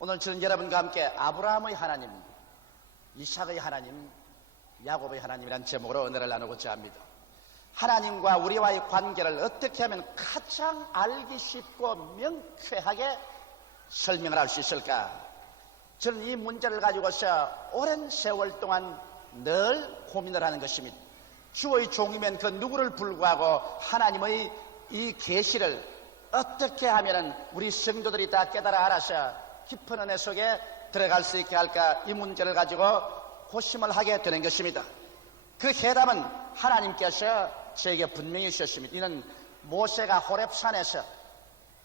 오늘 저는 여러분과 함께 아브라함의 하나님, 이삭의 하나님, 야곱의 하나님이라는 제목으로 은혜를 나누고자 합니다. 하나님과 우리와의 관계를 어떻게 하면 가장 알기 쉽고 명쾌하게 설명을 할 수 있을까? 저는 이 문제를 가지고서 오랜 세월 동안 늘 고민을 하는 것입니다. 주의 종이면 그 누구를 불구하고 하나님의 이 계시를 어떻게 하면 우리 성도들이 다 깨달아 알아서 깊은 은혜 속에 들어갈 수 있게 할까? 이 문제를 가지고 고심을 하게 되는 것입니다. 그 해답은 하나님께서 저에게 분명히 주셨습니다. 이는 모세가 호렙산에서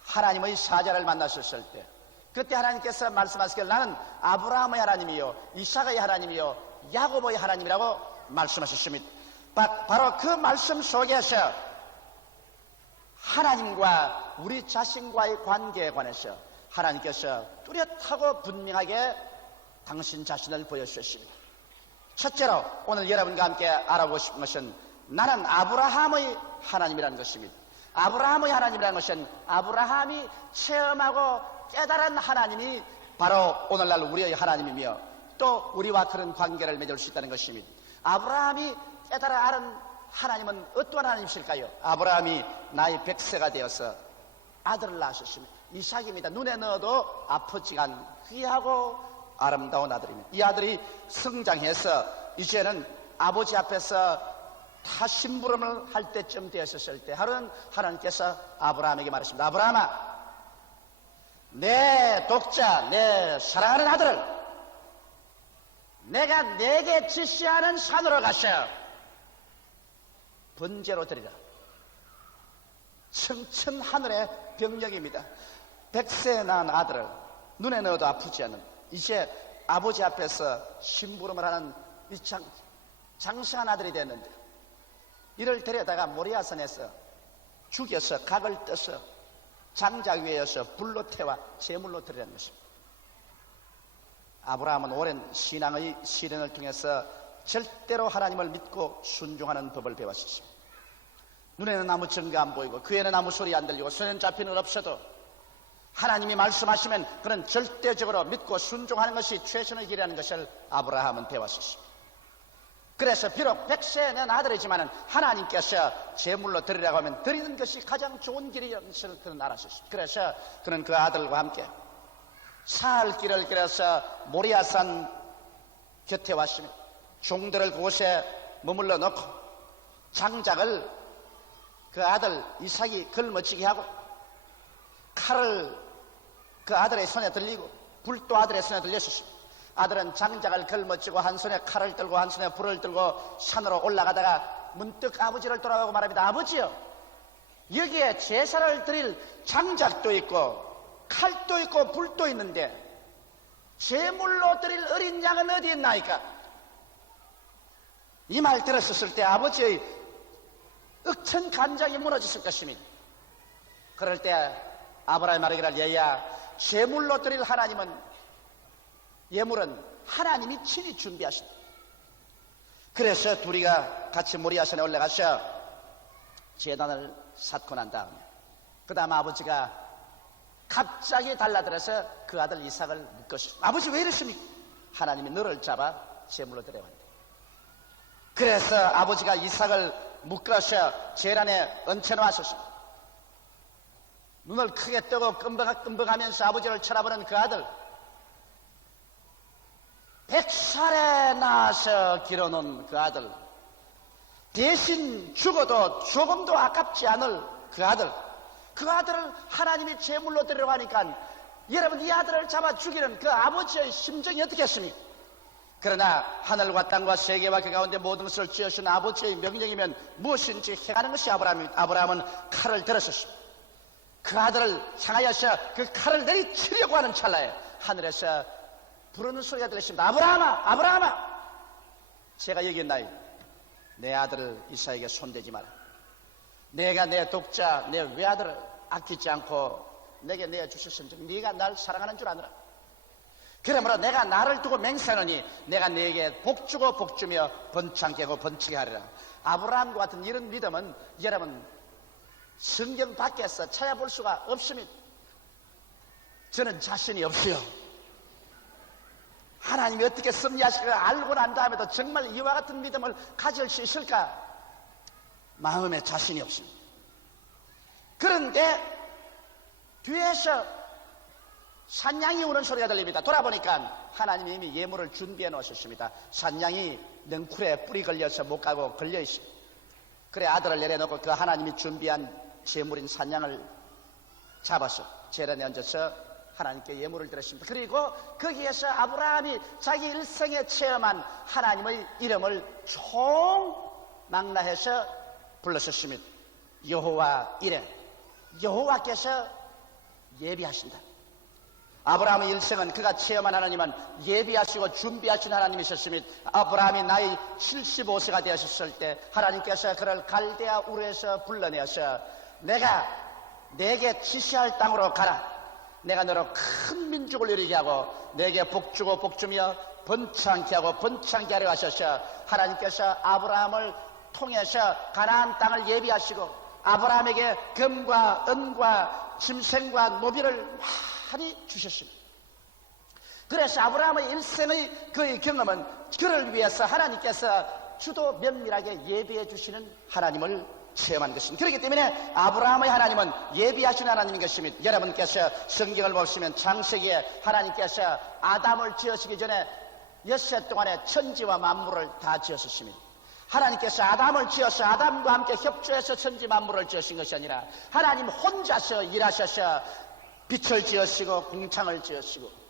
하나님의 사자를 만났을 때, 그때 하나님께서 말씀하시길 나는 아브라함의 하나님이요 이삭의 하나님이요 야곱의 하나님이라고 말씀하셨습니다. 바로 그 말씀 속에서 하나님과 우리 자신과의 관계에 관해서 하나님께서 뚜렷하고 분명하게 당신 자신을 보여주셨습니다. 첫째로 오늘 여러분과 함께 알아보고 싶은 것은 나는 아브라함의 하나님이라는 것입니다. 아브라함의 하나님이라는 것은 아브라함이 체험하고 깨달은 하나님이 바로 오늘날 우리의 하나님이며 또 우리와 그런 관계를 맺을 수 있다는 것입니다. 아브라함이 깨달아 아는 하나님은 어떠한 하나님이실까요? 아브라함이 나이 100세가 되어서 아들을 낳으셨습니다. 이삭입니다. 눈에 넣어도 아프지가 않은 귀하고 아름다운 아들입니다. 이 아들이 성장해서 이제는 아버지 앞에서 다 심부름을 할 때쯤 되었을 때 하루는 하나님께서 아브라함에게 말했습니다. 아브라함아, 내 독자, 내 사랑하는 아들을 내가 내게 지시하는 산으로 가셔 번제로 드리라. 청천 하늘의 병력입니다. 100세 낳은 아들을 눈에 넣어도 아프지 않은, 이제 아버지 앞에서 심부름을 하는 이 장성한 아들이 됐는데, 이를 데려다가 모리아산에서 죽여서 각을 떠서 장작 위에서 불로 태워 제물로 드리라는 것입니다. 아브라함은 오랜 신앙의 시련을 통해서 절대로 하나님을 믿고 순종하는 법을 배웠습니다. 눈에는 아무 증거 안 보이고 귀에는 아무 소리 안 들리고 손에는 잡히는 건 없어도 하나님이 말씀하시면 그는 절대적으로 믿고 순종하는 것이 최선의 길이라는 것을 아브라함은 배웠습니다. 그래서 비록 100세 낸 아들이지만 하나님께서 제물로 드리라고 하면 드리는 것이 가장 좋은 길이라는 것을 그는 알았습니다. 그래서 그는 그 아들과 함께 사흘 길을 걸어서 모리아산 곁에 왔습니다. 종들을 그곳에 머물러 놓고 장작을 그 아들 이삭이 걸머지게 하고 칼을 그 아들의 손에 들리고 불도 아들의 손에 들렸습니다. 아들은 장작을 걸머쥐고 한 손에 칼을 들고 한 손에 불을 들고 산으로 올라가다가 문득 아버지를 돌아가고 말합니다. 아버지요, 여기에 제사를 드릴 장작도 있고 칼도 있고 불도 있는데 제물로 드릴 어린 양은 어디 있나이까? 이 말 들었을 때 아버지의 억천 감정이 무너졌을 것입니다. 그럴 때 아브라함이 말하기를, 얘야, 제물로 드릴 하나님은, 예물은 하나님이 친히 준비하신다. 그래서 둘이가 같이 모리아산에 올라가서 제단을 쌓고 난 다음에 그 다음 아버지가 갑자기 달라들어서 그 아들 이삭을 묶었습니다. 아버지 왜 이러십니까? 하나님이 너를 잡아 제물로 드려왔다. 그래서 아버지가 이삭을 묶어서 제단에 얹혀놓았습니다. 눈을 크게 뜨고 끔벅하면서 아버지를 쳐다보는 그 아들, 100살에 낳아서 길어놓은 그 아들, 대신 죽어도 조금도 아깝지 않을 그 아들, 그 아들을 하나님이 제물로 드리려고 하니까 여러분, 이 아들을 잡아 죽이는 그 아버지의 심정이 어떻겠습니까? 그러나 하늘과 땅과 세계와 그 가운데 모든 것을 지으신 아버지의 명령이면 무엇인지 행하는 것이 아브라함은 칼을 들었습니다. 그 아들을 향하여서 그 칼을 내리치려고 하는 찰나에 하늘에서 부르는 소리가 들렸습니다. 아브라함아, 아브라함아, 제가 여기 있나이. 내 아들을 이삭에게 손대지 마라. 내가 내 독자, 내 외아들을 아끼지 않고 내게 내어주셨은즉 네가 날 사랑하는 줄 아느라. 그러므로 내가 나를 두고 맹세하노니 내가 네게 복주고 복주며 번창게 하고 번치게 하리라. 아브라함과 같은 이런 믿음은 여러분 성경 밖에서 찾아볼 수가 없습니다. 저는 자신이 없어요. 하나님이 어떻게 섭리하실까 알고 난 다음에도 정말 이와 같은 믿음을 가질 수 있을까? 마음에 자신이 없습니다. 그런데 뒤에서 산양이 우는 소리가 들립니다. 돌아보니까 하나님이 이미 예물을 준비해 놓으셨습니다. 산양이 넝쿨에 뿌리 걸려서 못 가고 걸려 있습니다. 그래 아들을 내려놓고 그 하나님이 준비한 제물인 산양을 잡아서 제단에 얹어서 하나님께 예물을 드렸습니다. 그리고 거기에서 아브라함이 자기 일생에 체험한 하나님의 이름을 총망라해서 불렀었습니다. 여호와 이레, 여호와께서 예비하신다. 아브라함의 일생은 그가 체험한 하나님은 예비하시고 준비하신 하나님이셨습니다. 아브라함이 나이 75세가 되었을 때 하나님께서 그를 갈대아 우르에서 불러내어서 내가 내게 지시할 땅으로 가라. 내가 너로 큰 민족을 이루게 하고 내게 복주고 복주며 번창케 하고 번창케 하려 하셔서 하나님께서 아브라함을 통해서 가나안 땅을 예비하시고 아브라함에게 금과 은과 짐승과 노비를 많이 주셨습니다. 그래서 아브라함의 일생의 그의 경험은 그를 위해서 하나님께서 주도 면밀하게 예비해 주시는 하나님을 체험한 것입니다. 그렇기 때문에 아브라함의 하나님은 예비하신 하나님인 것입니다. 여러분께서 성경을 보시면 창세기에 하나님께서 아담을 지으시기 전에 엿새 동안에 천지와 만물을 다 지으셨습니다. 하나님께서 아담을 지어서 아담과 함께 협조해서 천지 만물을 지으신 것이 아니라 하나님 혼자서 일하셔서 빛을 지으시고 궁창을 지으시고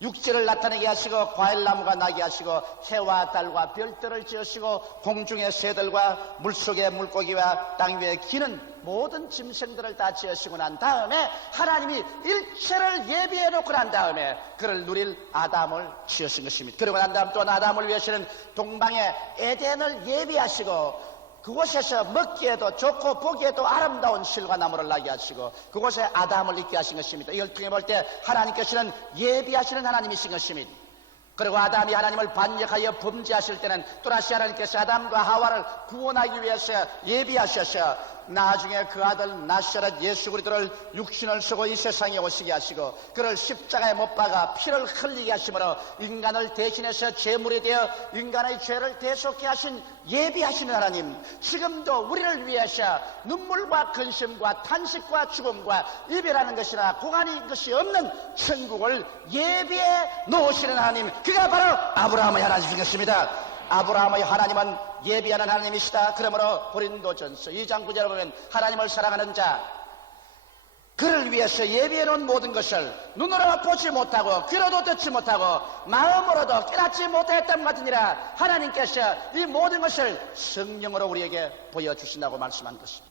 육지를 나타내게 하시고 과일나무가 나게 하시고 해와 달과 별들을 지으시고 공중의 새들과 물속의 물고기와 땅 위에 기는 모든 짐승들을 다 지으시고 난 다음에 하나님이 일체를 예비해 놓고 난 다음에 그를 누릴 아담을 지으신 것입니다. 그리고 난 다음 또 아담을 위해서는 동방의 에덴을 예비하시고 그곳에서 먹기에도 좋고 보기에도 아름다운 실과 나무를 나게 하시고 그곳에 아담을 있게 하신 것입니다. 이걸 통해 볼 때 하나님께서는 예비하시는 하나님이신 것입니다. 그리고 아담이 하나님을 반역하여 범죄하실 때는 또다시 하나님께서 아담과 하와를 구원하기 위해서 예비하셔서 나중에 그 아들 나사렛 예수 그리스도를 육신을 쓰고 이 세상에 오시게 하시고 그를 십자가에 못 박아 피를 흘리게 하심으로 인간을 대신해서 제물이 되어 인간의 죄를 대속케 하신 예비하시는 하나님, 지금도 우리를 위해서 눈물과 근심과 탄식과 죽음과 이별하는 것이나 고난인 것이 없는 천국을 예비해 놓으시는 하나님, 그가 바로 아브라함의 하나님이신 것입니다. 아브라함의 하나님은 예비하는 하나님이시다. 그러므로 고린도전서 2장 9절에 보면 하나님을 사랑하는 자, 그를 위해서 예비해 놓은 모든 것을 눈으로 보지 못하고 귀로도 듣지 못하고 마음으로도 깨닫지 못했던 같으니라 하나님께서 이 모든 것을 성령으로 우리에게 보여주신다고 말씀한 것입니다.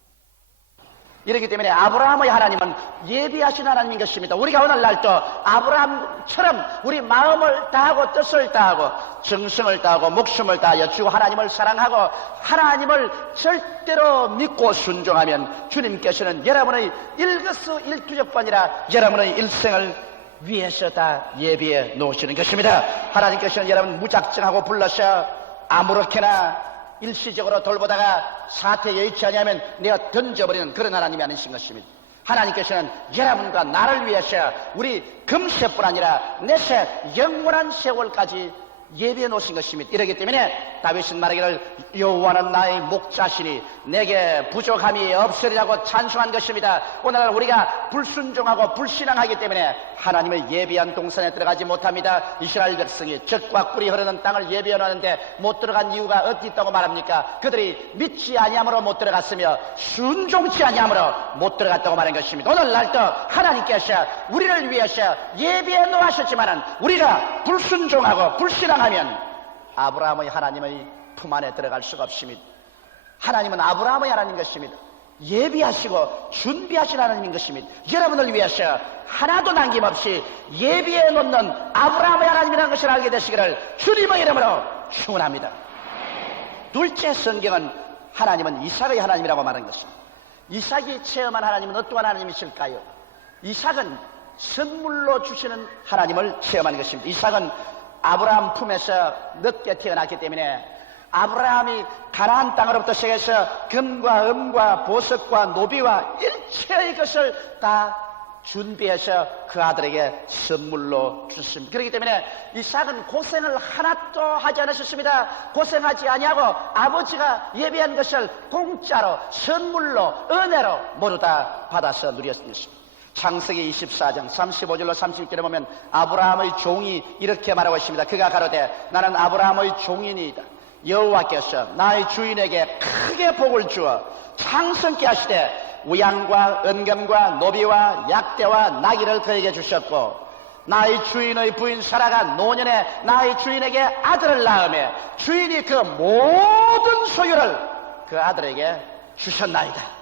이렇기 때문에 아브라함의 하나님은 예비하신 하나님인 것입니다. 우리가 오늘날도 아브라함처럼 우리 마음을 다하고 뜻을 다하고 정성을 다하고 목숨을 다하여 주 하나님을 사랑하고 하나님을 절대로 믿고 순종하면 주님께서는 여러분의 일거수일투족뿐이라 여러분의 일생을 위해서 다 예비해 놓으시는 것입니다. 하나님께서는 여러분 무작정하고 불러서 아무렇게나 일시적으로 돌보다가 사태 여의치 아니하면 내가 던져버리는 그런 하나님이 아니신 것입니다. 하나님께서는 여러분과 나를 위해서 우리 금세뿐 아니라 내세 영원한 세월까지 예비해 놓으신 것입니다. 이렇기 때문에 다윗은 말하기를 여호와는 나의 목자시니 내게 부족함이 없으리라고 찬송한 것입니다. 오늘날 우리가 불순종하고 불신앙하기 때문에 하나님의 예비한 동산에 들어가지 못합니다. 이스라엘 백성이 젖과 꿀이 흐르는 땅을 예비해 놨는데 못 들어간 이유가 어디 있다고 말합니까? 그들이 믿지 아니함으로 못 들어갔으며 순종치 아니함으로 못 들어갔다고 말한 것입니다. 오늘날도 하나님께서 우리를 위해서 예비해 놓으셨지만은 우리가 불순종하고 불신앙하면 아브라함의 하나님의 품 안에 들어갈 수가 없습니다. 하나님은 아브라함의 하나님인 것입니다. 예비하시고 준비하신 하나님인 것입니다. 여러분을 위해서 하나도 남김없이 예비해 놓는 아브라함의 하나님이라는 것을 알게 되시기를 주님의 이름으로 축원합니다. 둘째, 성경은 하나님은 이삭의 하나님이라고 말한 것입니다. 이삭이 체험한 하나님은 어떠한 하나님이실까요? 이삭은 선물로 주시는 하나님을 체험하는 것입니다. 이삭은 아브라함 품에서 늦게 태어났기 때문에 아브라함이 가나안 땅으로부터 시작해서 금과 은과 보석과 노비와 일체의 것을 다 준비해서 그 아들에게 선물로 주십니다. 그렇기 때문에 이삭은 고생을 하나도 하지 않으셨습니다. 고생하지 아니하고 아버지가 예비한 것을 공짜로 선물로 은혜로 모두 다 받아서 누렸습니다. 창세기 24장 35절로 36절에 보면 아브라함의 종이 이렇게 말하고 있습니다. 그가 가로되 나는 아브라함의 종이니이다. 여호와께서 나의 주인에게 크게 복을 주어昌盛게 하시되 우양과 은금과 노비와 약대와 나귀를 그에게 주셨고 나의 주인의 부인 사라가 노년에 나의 주인에게 아들을 낳으며 주인이 그 모든 소유를 그 아들에게 주셨나이다.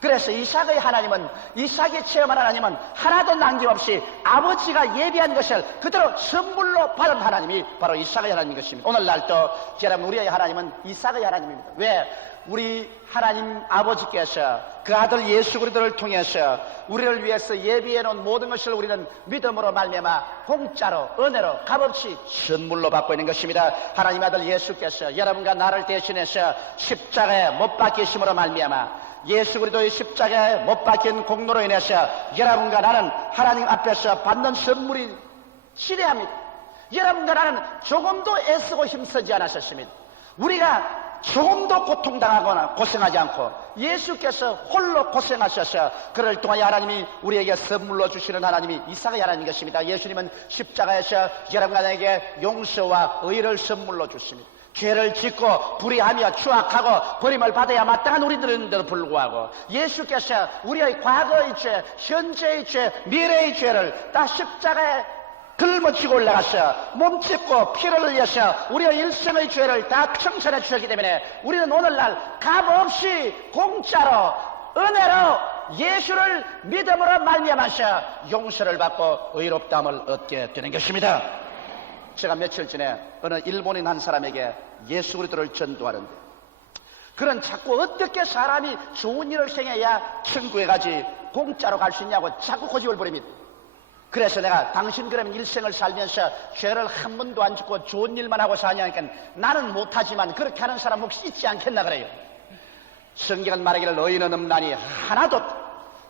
그래서 이삭의 하나님은, 이삭이 체험한 하나님은 하나도 남김없이 아버지가 예비한 것을 그대로 선물로 받은 하나님이 바로 이삭의 하나님인 것입니다. 오늘날도 여러분, 우리의 하나님은 이삭의 하나님입니다. 왜? 우리 하나님 아버지께서 그 아들 예수 그리스도를 통해서 우리를 위해서 예비해 놓은 모든 것을 우리는 믿음으로 말미암아 공짜로 은혜로 값없이 선물로 받고 있는 것입니다. 하나님 아들 예수께서 여러분과 나를 대신해서 십자가에 못 박히심으로 말미암아 예수 그리스도의 십자가에 못 박힌 공로로 인해서 여러분과 나는 하나님 앞에서 받는 선물이 지대합니다. 여러분과 나는 조금도 애쓰고 힘쓰지 않았었습니다. 우리가 조금도 고통당하거나 고생하지 않고 예수께서 홀로 고생하셔서 그를 통하여 하나님이 우리에게 선물로 주시는 하나님이 이삭의 하나님인 것입니다. 예수님은 십자가에서 여러분과 나에게 용서와 의를 선물로 주십니다. 죄를 짓고 불의하며 추악하고 버림을 받아야 마땅한 우리들인데도 불구하고 예수께서 우리의 과거의 죄, 현재의 죄, 미래의 죄를 다 십자가에 짊어지고 올라가서 몸짓고 피를 흘려서 우리의 일생의 죄를 다 청산해 주셨기 때문에 우리는 오늘날 값없이 공짜로 은혜로 예수를 믿음으로 말미암아서 용서를 받고 의롭다함을 얻게 되는 것입니다. 제가 며칠 전에 어느 일본인 한 사람에게 예수 그리스도를 전도하는데 그는 자꾸 어떻게 사람이 좋은 일을 행해야 천국에 가지 공짜로 갈 수 있냐고 자꾸 고집을 부립니다. 그래서 내가 당신 그러면 일생을 살면서 죄를 한 번도 안 짓고 좋은 일만 하고 사냐니까 나는 못하지만 그렇게 하는 사람 혹시 있지 않겠나 그래요. 성경은 말하기를 너희는 없나니 하나도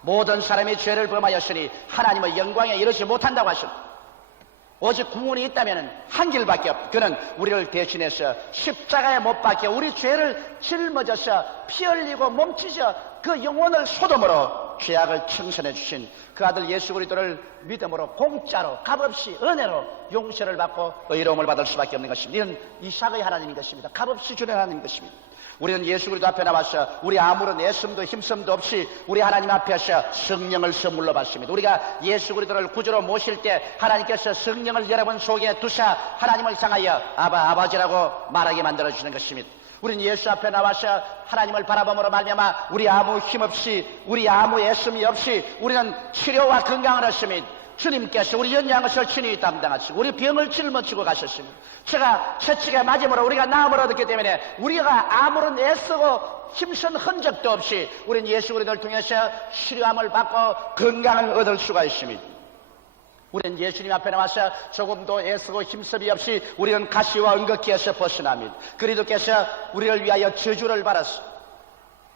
모든 사람이 죄를 범하였으니 하나님의 영광에 이르지 못한다고 하십니다. 오직 구원이 있다면 한 길밖에 없다. 그는 우리를 대신해서 십자가에 못 박혀 우리 죄를 짊어져서 피 흘리고 몸치져 그 영혼을 소돔으로 죄악을 청산해 주신 그 아들 예수 그리스도를 믿음으로 공짜로 값없이 은혜로 용서를 받고 의로움을 받을 수밖에 없는 것입니다. 이는 이삭의 하나님인 것입니다. 값없이 주는 하나님인 것입니다. 우리는 예수 그리스도 앞에 나와서 우리 아무런 애씀도 힘씀도 없이 우리 하나님 앞에서 성령을 선물로 받습니다. 우리가 예수 그리스도를 구주로 모실 때 하나님께서 성령을 여러분 속에 두사 하나님을 향하여 아버지라고 말하게 만들어주시는 것입니다. 우리는 예수 앞에 나와서 하나님을 바라봄으로 말미암아 우리 아무 힘없이 우리 아무 애씀이 없이 우리는 치료와 건강을 얻습니다. 주님께서 우리 연약한 것을 친히 담당하시고 우리 병을 짊어지고 가셨습니다. 제가 채찍에 맞음으로 우리가 나음을 얻었기 때문에 우리가 아무런 애쓰고 힘쓴 흔적도 없이 우리는 예수 그리스도를 통해서 치료함을 받고 건강을 얻을 수가 있습니다. 우리는 예수님 앞에 나와서 조금도 애쓰고 힘쓰기 없이 우리는 가시와 은극기에서 벗어납니다. 그리스도께서 우리를 위하여 저주를 받았습니다.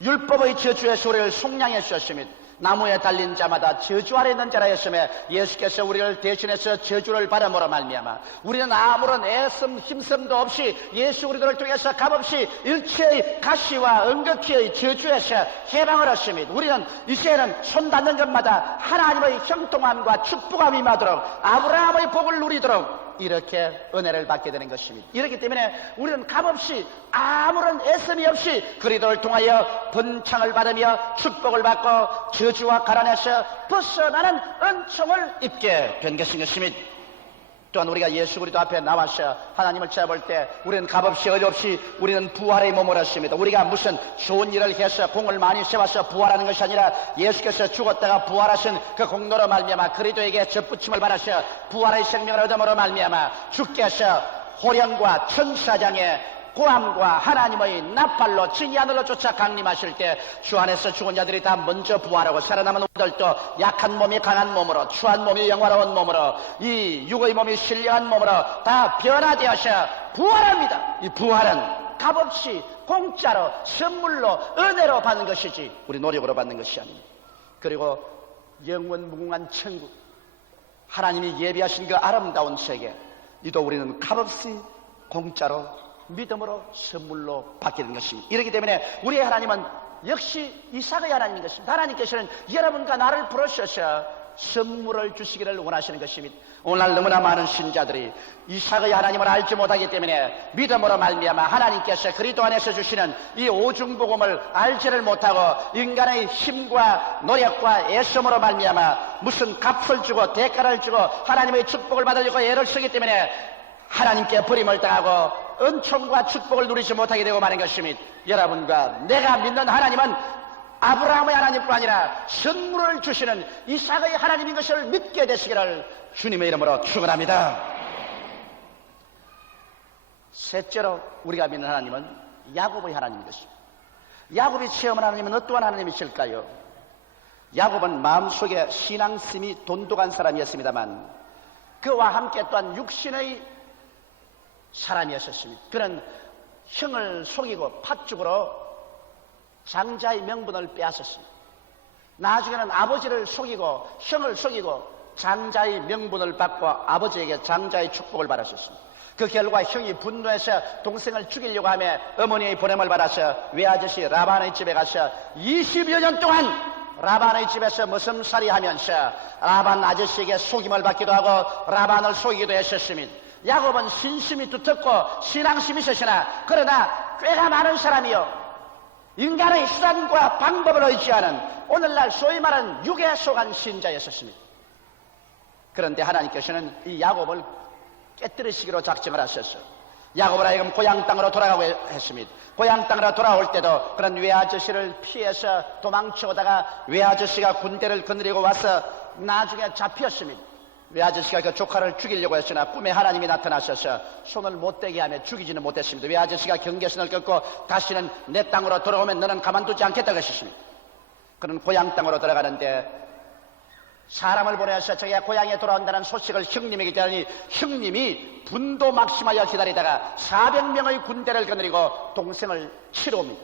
율법의 저주에서 우리를 속량해 주셨습니다. 나무에 달린 자마다 저주 아래 있는 자라 했으며 예수께서 우리를 대신해서 저주를 받음으로 말미암아 우리는 아무런 애씀 힘씀도 없이 예수 그리스도를 통해서 값없이 일체의 가시와 은극기의 저주에서 해방을 얻습니다. 우리는 이제는 손 닿는 것마다 하나님의 형통함과 축복함이 임하도록 아브라함의 복을 누리도록 이렇게 은혜를 받게 되는 것입니다. 이렇기 때문에 우리는 값없이 아무런 애씀이 없이 그리스도를 통하여 번창을 받으며 축복을 받고 저주와 가난에서 벗어나는 은총을 입게 된 것입니다. 또한 우리가 예수 그리스도 앞에 나와서 하나님을 찾아볼 때 우리는 값없이 어이없이 우리는 부활의 몸을 얻습니다. 우리가 무슨 좋은 일을 해서 공을 많이 세워서 부활하는 것이 아니라 예수께서 죽었다가 부활하신 그 공로로 말미암아 그리스도에게 접붙임을 받아서 부활의 생명을 얻음으로 말미암아 주께서 호령과 천사장의 고함과 하나님의 나팔로 진이 하늘로 쫓아 강림하실 때 주 안에서 죽은 자들이 다 먼저 부활하고 살아남은 우리들도 약한 몸이 강한 몸으로 추한 몸이 영화로운 몸으로 이 육의 몸이 신령한 몸으로 다 변화되어서 부활합니다. 이 부활은 값없이 공짜로 선물로 은혜로 받는 것이지 우리 노력으로 받는 것이 아닙니다. 그리고 영원 무궁한 천국, 하나님이 예비하신 그 아름다운 세계, 이도 우리는 값없이 공짜로 믿음으로 선물로 받게 것입니다. 이렇기 때문에 우리의 하나님은 역시 이삭의 하나님인 것입니다. 하나님께서는 여러분과 나를 부르셔서 선물을 주시기를 원하시는 것입니다. 오늘날 너무나 많은 신자들이 이삭의 하나님을 알지 못하기 때문에 믿음으로 말미암아 하나님께서 그리스도 안에서 주시는 이 오중복음을 알지를 못하고 인간의 힘과 노력과 애씀으로 말미암아 무슨 값을 주고 대가를 주고 하나님의 축복을 받으려고 애를 쓰기 때문에 하나님께 버림을 당하고 은총과 축복을 누리지 못하게 되고 마는 것입니다. 여러분과 내가 믿는 하나님은 아브라함의 하나님뿐 아니라 선물을 주시는 이삭의 하나님인 것을 믿게 되시기를 주님의 이름으로 축원합니다. 셋째로 우리가 믿는 하나님은 야곱의 하나님인 것입니다. 야곱이 체험한 하나님은 어떠한 하나님이실까요? 야곱은 마음속에 신앙심이 돈독한 사람이었습니다만 그와 함께 또한 육신의 사람이었습니다. 그는 형을 속이고 팥죽으로 장자의 명분을 빼앗았습니다. 나중에는 아버지를 속이고 형을 속이고 장자의 명분을 받고 아버지에게 장자의 축복을 받았습니다. 그 결과 형이 분노해서 동생을 죽이려고 하며 어머니의 보냄을 받아서 외아저씨 라반의 집에 가서 20여 년 동안 라반의 집에서 머슴살이 하면서 라반 아저씨에게 속임을 받기도 하고 라반을 속이기도 했었습니다. 야곱은 신심이 두텁고 신앙심이 있으시나 그러나 꽤가 많은 사람이요 인간의 수단과 방법을 의지하는 오늘날 소위 말하는 육에 속한 신자였었습니다. 그런데 하나님께서는 이 야곱을 깨뜨리시기로 작정을 하셨어요. 야곱을 하여금 고향 땅으로 돌아가고 했습니다. 고향 땅으로 돌아올 때도 그런 외아저씨를 피해서 도망쳐오다가 외아저씨가 군대를 거느리고 와서 나중에 잡혔습니다. 외아저씨가 그 조카를 죽이려고 했으나 꿈에 하나님이 나타나셔서 손을 못대게 하며 죽이지는 못했습니다. 외아저씨가 경계선을 긋고 다시는 내 땅으로 돌아오면 너는 가만두지 않겠다고 하셨습니다. 그는 고향 땅으로 들어가는데 사람을 보내서 자기가 고향에 돌아온다는 소식을 형님에게 전하니 형님이 분도 막심하여 기다리다가 400명의 군대를 거느리고 동생을 치러 옵니다.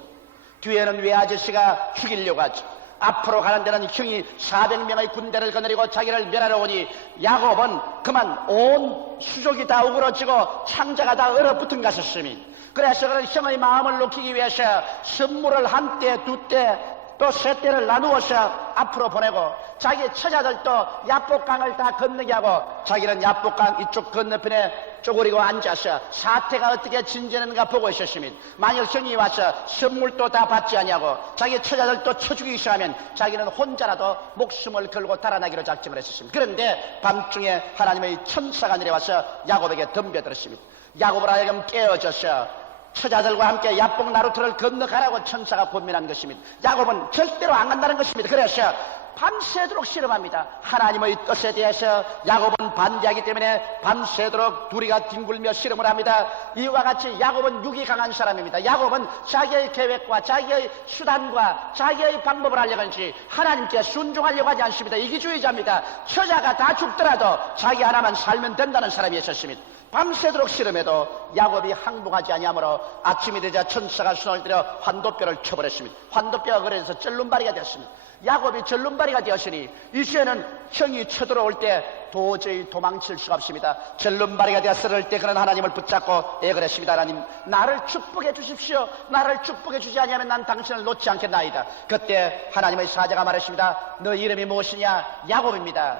뒤에는 외아저씨가 죽이려고 하죠. 앞으로 가는 데는 형이 400명의 군대를 거느리고 자기를 멸하러 오니 야곱은 그만 온 수족이 다 우그러지고 창자가 다 얼어붙은 것이었으니 그래서 그런 형의 마음을 녹이기 위해서 선물을 한 때, 두 때, 또 세 때를 나누어서 앞으로 보내고 자기 처자들도 야복강을 다 건너게 하고 자기는 야복강 이쪽 건너편에 쪼그리고 앉아서 사태가 어떻게 진전하는가 보고 있었습니다. 만일 형이 와서 선물도 다 받지 아니하고 자기 처자들도 쳐 죽이기 시작하면 자기는 혼자라도 목숨을 걸고 달아나기로 작정을 했었습니다. 그런데 밤중에 하나님의 천사가 내려와서 야곱에게 덤벼들었습니다. 야곱을 하여금 깨어져서 처자들과 함께 야복 나루터를 건너가라고 천사가 권면한 것입니다. 야곱은 절대로 안 간다는 것입니다. 그래서 밤새도록 실험합니다. 하나님의 뜻에 대해서 야곱은 반대하기 때문에 밤새도록 둘이가 뒹굴며 실험을 합니다. 이와 같이 야곱은 육이 강한 사람입니다. 야곱은 자기의 계획과 자기의 수단과 자기의 방법을 하려고 하지 하나님께 순종하려고 하지 않습니다. 이기주의자입니다. 처자가 다 죽더라도 자기 하나만 살면 된다는 사람이었습니다. 밤새도록 실험해도 야곱이 항복하지 아니하므로 아침이 되자 천사가 손을 들여 환도뼈를 쳐버렸습니다. 환도뼈가 그래서 절름발이가 되었습니다. 야곱이 절름발이가 되었으니 이제는 형이 쳐들어올 때 도저히 도망칠 수가 없습니다. 절름발이가 되었을 때 그는 하나님을 붙잡고 애걸했습니다. 하나님 나를 축복해 주십시오. 나를 축복해 주지 아니하면 난 당신을 놓지 않겠나이다. 그때 하나님의 사자가 말했습니다. 너 이름이 무엇이냐? 야곱입니다.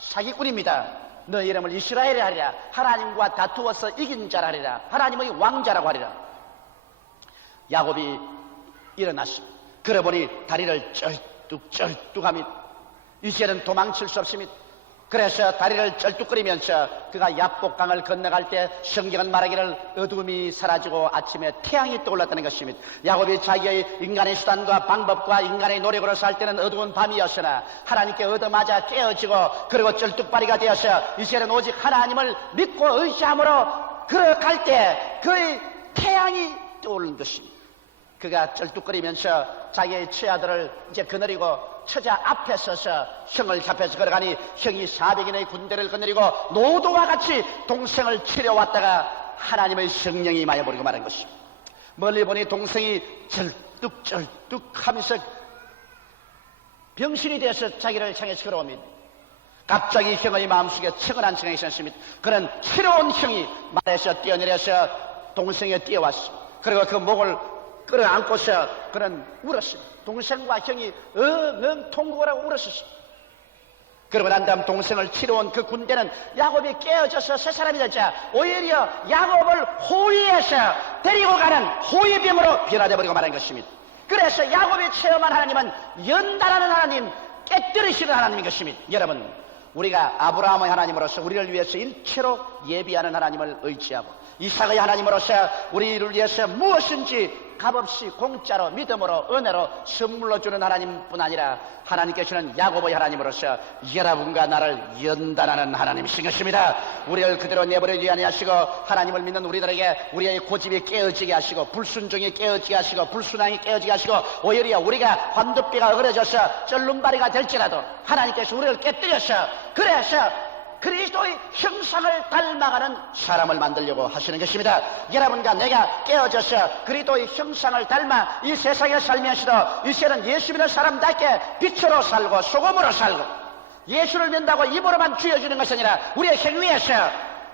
사기꾼입니다. 너 이름을 이스라엘이 하리라. 하나님과 다투어서 이긴 자라 하리라. 하나님의 왕자라고 하리라. 야곱이 일어났습니다. 그러보니 다리를 쩔뚝쩔뚝합니다. 이제는 도망칠 수 없습니다. 그래서 다리를 쩔뚝거리면서 그가 야복강을 건너갈 때 성경은 말하기를 어둠이 사라지고 아침에 태양이 떠올랐다는 것입니다. 야곱이 자기의 인간의 수단과 방법과 인간의 노력으로 살 때는 어두운 밤이었으나 하나님께 얻어맞아 깨어지고 그리고 쩔뚝발이가 되어서 이제는 오직 하나님을 믿고 의지함으로 걸어갈 때 그의 태양이 떠오르는 것입니다. 그가 쩔뚝거리면서 자기의 처자들을 이제 거느리고 처자 앞에 서서 형을 잡혀서 걸어가니 형이 400인의 군대를 거느리고 노도와 같이 동생을 치려왔다가 하나님의 성령이 임하여버리고 말한 것입니다. 멀리 보니 동생이 절뚝절뚝 하면서 병신이 되어서 자기를 향해 걸어옵니다. 갑자기 형의 마음속에 측은한 생각이 있었습니다. 그는 새로운 형이 말에서 뛰어내려서 동생에 뛰어왔습니다. 그리고 그 목을 끌어안고서 그는 울었습니다. 동생과 형이 엉엉 통곡을 하고 울었습니다. 그러고 난 다음 동생을 치러온 그 군대는 야곱이 깨어져서 새 사람이 되자 오히려 야곱을 호위해서 데리고 가는 호위병으로 변화되어 버리고 말한 것입니다. 그래서 야곱이 체험한 하나님은 연단하는 하나님, 깨뜨리시는 하나님인 것입니다. 여러분, 우리가 아브라함의 하나님으로서 우리를 위해서 일체로 예비하는 하나님을 의지하고 이삭의 하나님으로서 우리를 위해서 무엇인지 값없이 공짜로 믿음으로 은혜로 선물로 주는 하나님뿐 아니라 하나님께서는 야곱의 하나님으로서 여러분과 나를 연단하는 하나님이신 것입니다. 우리를 그대로 내버려두지 아니하시고 하나님을 믿는 우리들에게 우리의 고집이 깨어지게 하시고 불순종이 깨어지게 하시고 불순항이 깨어지게 하시고 오히려 우리가 환두뼈가 어그러져서 쩔름바리가 될지라도 하나님께서 우리를 깨뜨려서 그래서 그리스도의 형상을 닮아가는 사람을 만들려고 하시는 것입니다. 여러분과 내가 깨어져서 그리스도의 형상을 닮아 이 세상에 살면서도 이제는 예수 믿는 사람답게 빛으로 살고 소금으로 살고 예수를 믿는다고 입으로만 쥐어주는 것이 아니라 우리의 행위에서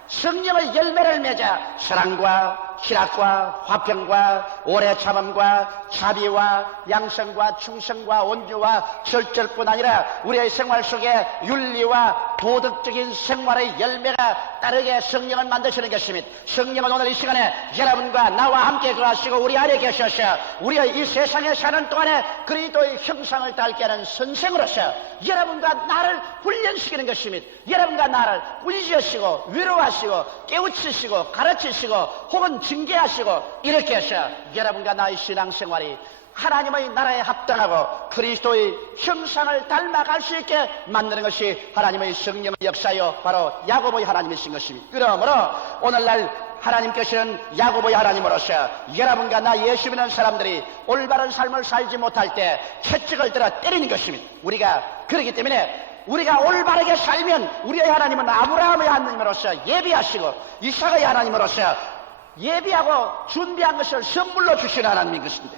성령의 열매를 맺어 사랑과 희락과 화평과 오래 참음과 자비와 양성과 충성과 온유와 절절뿐 아니라 우리의 생활 속에 윤리와 도덕적인 생활의 열매가 따르게 성령을 만드시는 것입니다. 성령은 오늘 이 시간에 여러분과 나와 함께 거하시고 우리 안에 계셔서 우리의 이 세상에 사는 동안에 그리스도의 형상을 닮게 하는 선생으로서 여러분과 나를 훈련시키는 것입니다. 여러분과 나를 꾸짖으시고 위로하시고 깨우치시고 가르치시고 혹은 징계하시고 이렇게 해서 여러분과 나의 신앙생활이 하나님의 나라에 합당하고 그리스도의 형상을 닮아갈 수 있게 만드는 것이 하나님의 성령의 역사요 바로 야곱의 하나님이신 것입니다. 그러므로 오늘날 하나님께서는 야곱의 하나님으로서 여러분과 나 예수 믿는 사람들이 올바른 삶을 살지 못할 때 채찍을 들어 때리는 것입니다. 우리가 그렇기 때문에 우리가 올바르게 살면 우리의 하나님은 아브라함의 하나님으로서 예비하시고 이삭의 하나님으로서 예비하고 준비한 것을 선물로 주시는 하나님인 것인데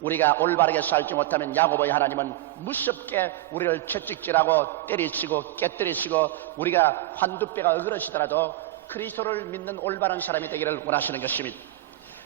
우리가 올바르게 살지 못하면 야곱의 하나님은 무섭게 우리를 채찍질하고 때리시고 깨뜨리시고 우리가 환두뼈가 어그러지더라도 그리스도를 믿는 올바른 사람이 되기를 원하시는 것입니다.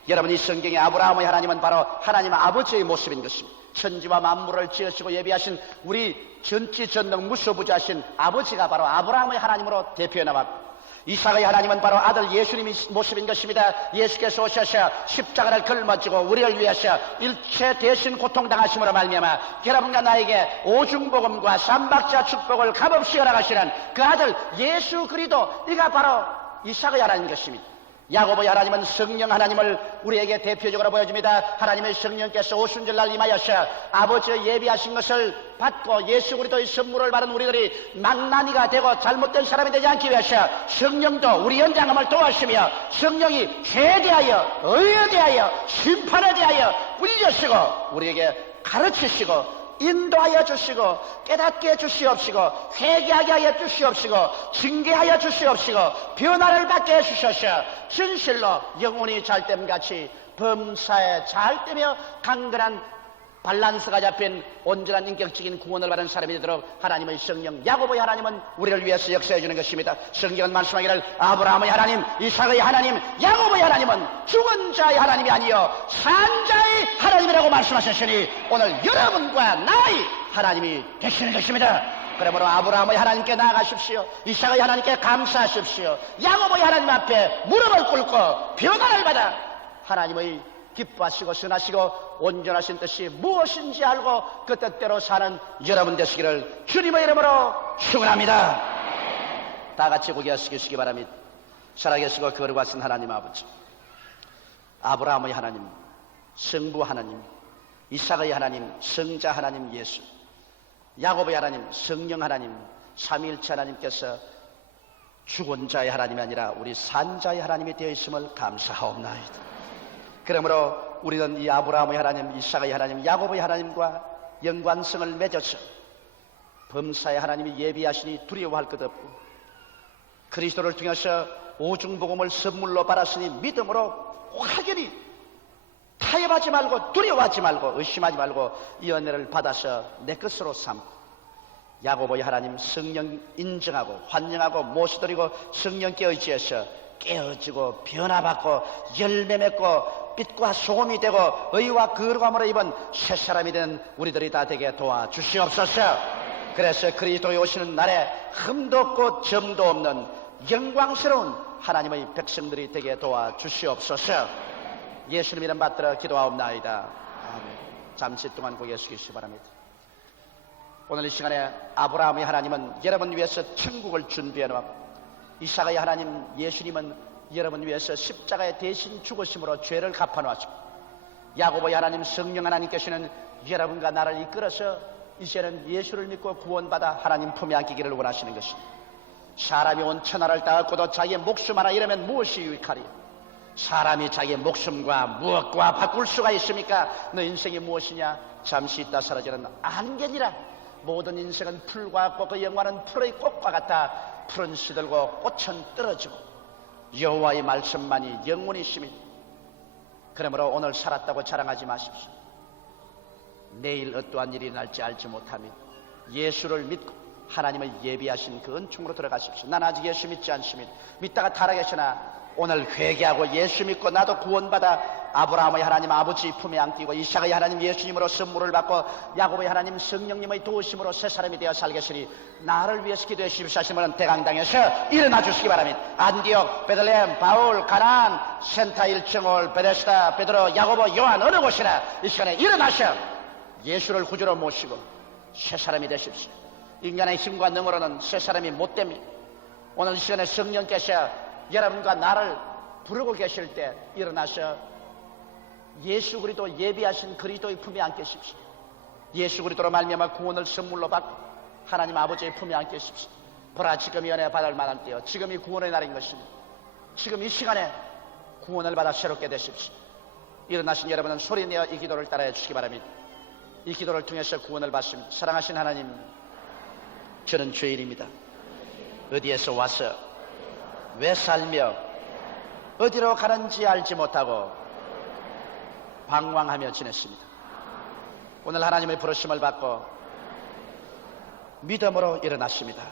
여러분, 이 성경의 아브라함의 하나님은 바로 하나님 아버지의 모습인 것입니다. 천지와 만물을 지으시고 예비하신 우리 전지전능 무소부지하신 아버지가 바로 아브라함의 하나님으로 대표해 나왔고 이삭의 하나님은 바로 아들 예수님의 모습인 것입니다. 예수께서 오셔서 십자가를 걸머지고 우리를 위해서 일체 대신 고통당하심으로 말미암아 여러분과 나에게 오중복음과 삼박자 축복을 값없이 허락하시는 그 아들 예수 그리스도, 이가 바로 이삭의 하나님인 것입니다. 야곱의 하나님은 성령 하나님을 우리에게 대표적으로 보여줍니다. 하나님의 성령께서 오순절날 임하여서 아버지의 예비하신 것을 받고 예수 그리스도의 선물을 받은 우리들이 망나니가 되고 잘못된 사람이 되지 않기 위해서 성령도 우리 연장함을 도와주시며 성령이 죄에 대하여 의에 대하여 심판에 대하여 울려시고 우리에게 가르치시고 인도하여 주시고 깨닫게 해주시옵시고 회개하게 하여 주시옵시고 징계하여 주시옵시고 변화를 받게 해주셔서 진실로 영혼이 잘됨같이 범사에 잘되며 강건한 밸런스가 잡힌 온전한 인격적인 구원을 받은 사람이 되도록 하나님의 성령 야곱의 하나님은 우리를 위해서 역사해 주는 것입니다. 성경은 말씀하기를 아브라함의 하나님, 이삭의 하나님, 야곱의 하나님은 죽은 자의 하나님이 아니요 산 자의 하나님이라고 말씀하셨으니 오늘 여러분과 나의 하나님이 되시는 것입니다. 그러므로 아브라함의 하나님께 나아가십시오. 이삭의 하나님께 감사하십시오. 야곱의 하나님 앞에 무릎을 꿇고 변화를 받아 하나님의 기뻐하시고 선하시고 온전하신 뜻이 무엇인지 알고 그 뜻대로 사는 여러분 되시기를 주님의 이름으로 축원합니다. 다 같이 고개 숙이시기 바랍니다. 살아계시고 거룩하신 하나님 아버지, 아브라함의 하나님, 성부 하나님, 이삭의 하나님, 성자 하나님 예수, 야곱의 하나님, 성령 하나님, 삼위일체 하나님께서 죽은 자의 하나님이 아니라 우리 산 자의 하나님이 되어 있음을 감사하옵나이다. 그러므로 우리는 이 아브라함의 하나님, 이삭의 하나님, 야곱의 하나님과 연관성을 맺어서 범사의 하나님이 예비하시니 두려워할 것 없고 그리스도를 통해서 오중복음을 선물로 받았으니 믿음으로 확연히 타협하지 말고 두려워하지 말고 의심하지 말고 이 은혜를 받아서 내 것으로 삼고 야고보의 하나님 성령 인정하고 환영하고 모시드리고 성령께 의지해서 깨어지고 변화받고 열매 맺고 빛과 소금이 되고 의와 거룩함으로 입은 새 사람이 되는 우리들이 다 되게 도와주시옵소서. 그래서 그리스도에 오시는 날에 흠도 없고 점도 없는 영광스러운 하나님의 백성들이 되게 도와주시옵소서. 예수님 이름 받들어 기도하옵나이다. 아멘. 잠시 동안 고개 숙이시기 바랍니다. 오늘 이 시간에 아브라함의 하나님은 여러분 위해서 천국을 준비해 놓았고 이삭의 하나님 예수님은 여러분 위해서 십자가에 대신 죽으심으로 죄를 갚아 놓았고 야고보의 하나님 성령 하나님께서는 여러분과 나를 이끌어서 이제는 예수를 믿고 구원받아 하나님 품에 안기기를 원하시는 것입니다. 사람이 온 천하를 다 얻고도 자기의 목숨 하나 잃으면 무엇이 유익하리? 사람이 자기의 목숨과 무엇과 바꿀 수가 있습니까? 너 인생이 무엇이냐? 잠시 있다 사라지는 안개니라. 모든 인생은 풀과 꽃, 그 영화는 풀의 꽃과 같아. 풀은 시들고 꽃은 떨어지고 여호와의 말씀만이 영원이십니다. 그러므로 오늘 살았다고 자랑하지 마십시오. 내일 어떠한 일이 날지 알지 못하며 예수를 믿고 하나님의 예비하신 그 은총으로 들어가십시오. 난 아직 예수 믿지 않습니다. 믿다가 타락하시나 오늘 회개하고 예수 믿고 나도 구원받아 아브라함의 하나님 아버지 품에 안기고 이삭의 하나님 예수님으로 선물을 받고 야고보의 하나님 성령님의 도우심으로 새 사람이 되어 살겠으니 나를 위해서 기도해 주십시오 하시면 대강당에서 일어나 주시기 바랍니다. 안디옥, 베들레헴, 바울, 가나안, 센타 일정홀, 베데스다, 베드로, 야고보, 요한 어느 곳이나 이 시간에 일어나셔 예수를 구주로 모시고 새 사람이 되십시오. 인간의 힘과 능으로는 새 사람이 못 됩니다. 오늘 이 시간에 성령께서 여러분과 나를 부르고 계실 때 일어나서 예수 그리스도 예비하신 그리스도의 품에 안기십시오. 예수 그리스도로 말미암아 구원을 선물로 받고 하나님 아버지의 품에 안기십시오. 보라 지금이 은혜 받을 만한 때요 지금이 구원의 날인 것입니다. 지금 이 시간에 구원을 받아 새롭게 되십시오. 일어나신 여러분은 소리내어 이 기도를 따라해 주시기 바랍니다. 이 기도를 통해서 구원을 받습니다. 사랑하신 하나님, 저는 죄인입니다. 어디에서 와서 왜 살며 어디로 가는지 알지 못하고 방황하며 지냈습니다. 오늘 하나님의 부르심을 받고 믿음으로 일어났습니다.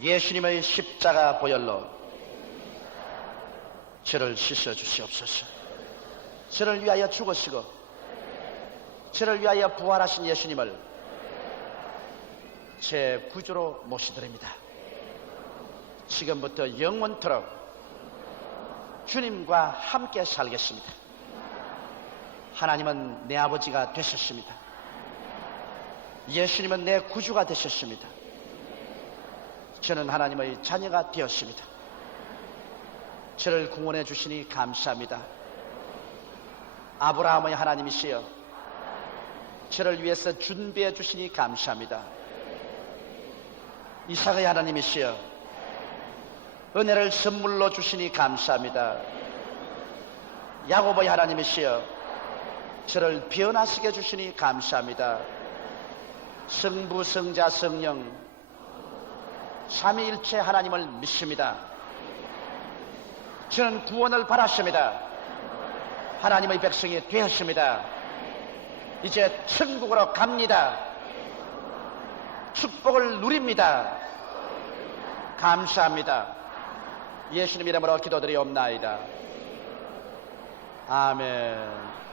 예수님의 십자가 보혈로 저를 씻어 주시옵소서. 저를 위하여 죽으시고 저를 위하여 부활하신 예수님을 제 구주로 모시드립니다. 지금부터 영원토록 주님과 함께 살겠습니다. 하나님은 내 아버지가 되셨습니다. 예수님은 내 구주가 되셨습니다. 저는 하나님의 자녀가 되었습니다. 저를 구원해 주시니 감사합니다. 아브라함의 하나님이시여 저를 위해서 준비해 주시니 감사합니다. 이삭의 하나님이시여 은혜를 선물로 주시니 감사합니다. 야고보의 하나님이시여 저를 변화시켜 주시니 감사합니다. 성부, 성자, 성령 삼위일체 하나님을 믿습니다. 저는 구원을 받았습니다. 하나님의 백성이 되었습니다. 이제 천국으로 갑니다. 축복을 누립니다. 감사합니다. 예수님 이름으로 기도드리옵나이다. 아멘.